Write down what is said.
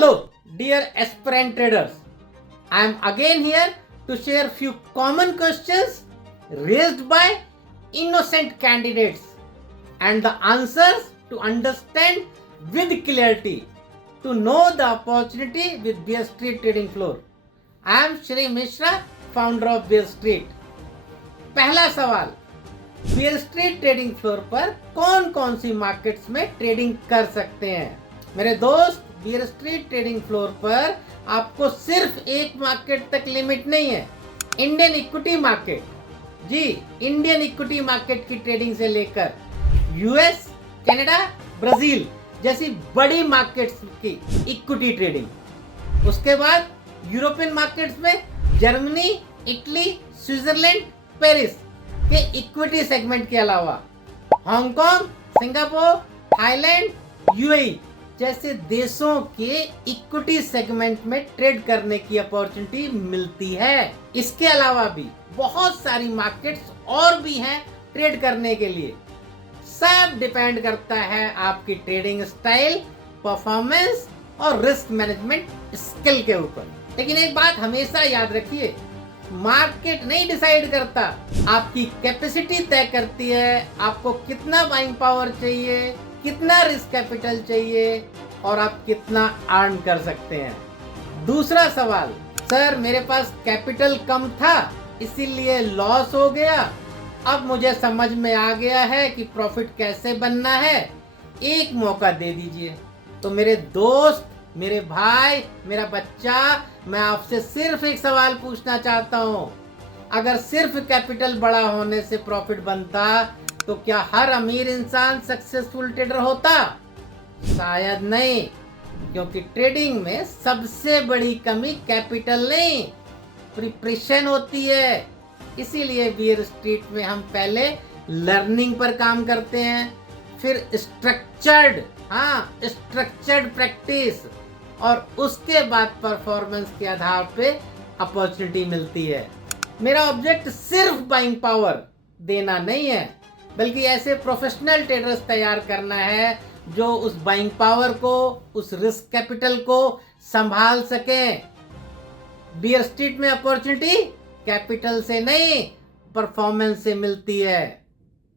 Hello, dear aspirant traders. I am again here to share few common questions raised by innocent candidates and the answers to understand with clarity, to know the opportunity with Bear Street Trading Floor. I am Shri Mishra, founder of Bear Street. पहला सवाल, beer street trading floor पर कौन कौन सी markets में trading कर सकते हैं? मेरे दोस्त, बियर स्ट्रीट ट्रेडिंग फ्लोर पर आपको सिर्फ एक मार्केट तक लिमिट नहीं है। इंडियन इक्विटी मार्केट, जी इंडियन इक्विटी मार्केट की ट्रेडिंग से लेकर यूएस, कनाडा, ब्राजील जैसी बड़ी मार्केट्स की इक्विटी ट्रेडिंग, उसके बाद यूरोपियन मार्केट्स में जर्मनी, इटली, स्विट्जरलैंड, पेरिस के इक्विटी सेगमेंट के अलावा हांगकांग, सिंगापुर, थाईलैंड, यूएई जैसे देशों के इक्विटी सेगमेंट में ट्रेड करने की अपॉर्चुनिटी मिलती है। इसके अलावा भी बहुत सारी मार्केट्स और भी हैं ट्रेड करने के लिए। सब डिपेंड करता है आपकी ट्रेडिंग स्टाइल, परफॉर्मेंस और रिस्क मैनेजमेंट स्किल के ऊपर। लेकिन एक बात हमेशा याद रखिए, मार्केट नहीं डिसाइड करता, आपकी कैपेसिटी तय करती है आपको कितना बाइंग पावर चाहिए, कितना रिस्क कैपिटल चाहिए और आप कितना अर्न कर सकते हैं। दूसरा सवाल, सर मेरे पास कैपिटल कम था इसीलिए लॉस हो गया, अब मुझे समझ में आ गया है कि प्रॉफिट कैसे बनना है, एक मौका दे दीजिए। तो मेरे दोस्त, मेरे भाई, मेरा बच्चा, मैं आपसे सिर्फ एक सवाल पूछना चाहता हूँ, अगर सिर्फ कैपिटल बड़ा होने से प्रॉफिट बनता तो क्या हर अमीर इंसान सक्सेसफुल ट्रेडर होता? शायद नहीं, क्योंकि ट्रेडिंग में सबसे बड़ी कमी कैपिटल नहीं, प्रिपरेशन होती है। इसीलिए बियर स्ट्रीट में हम पहले लर्निंग पर काम करते हैं, फिर स्ट्रक्चर्ड प्रैक्टिस और उसके बाद परफॉर्मेंस के आधार पे अपॉर्चुनिटी मिलती है। मेरा ऑब्जेक्ट सिर्फ बाइंग पावर देना नहीं है, बल्कि ऐसे प्रोफेशनल ट्रेडर्स तैयार करना है जो उस बाइंग पावर को, उस रिस्क कैपिटल को संभाल सकें। बियर स्ट्रीट में अपॉर्चुनिटी कैपिटल से नहीं, परफॉर्मेंस से मिलती है।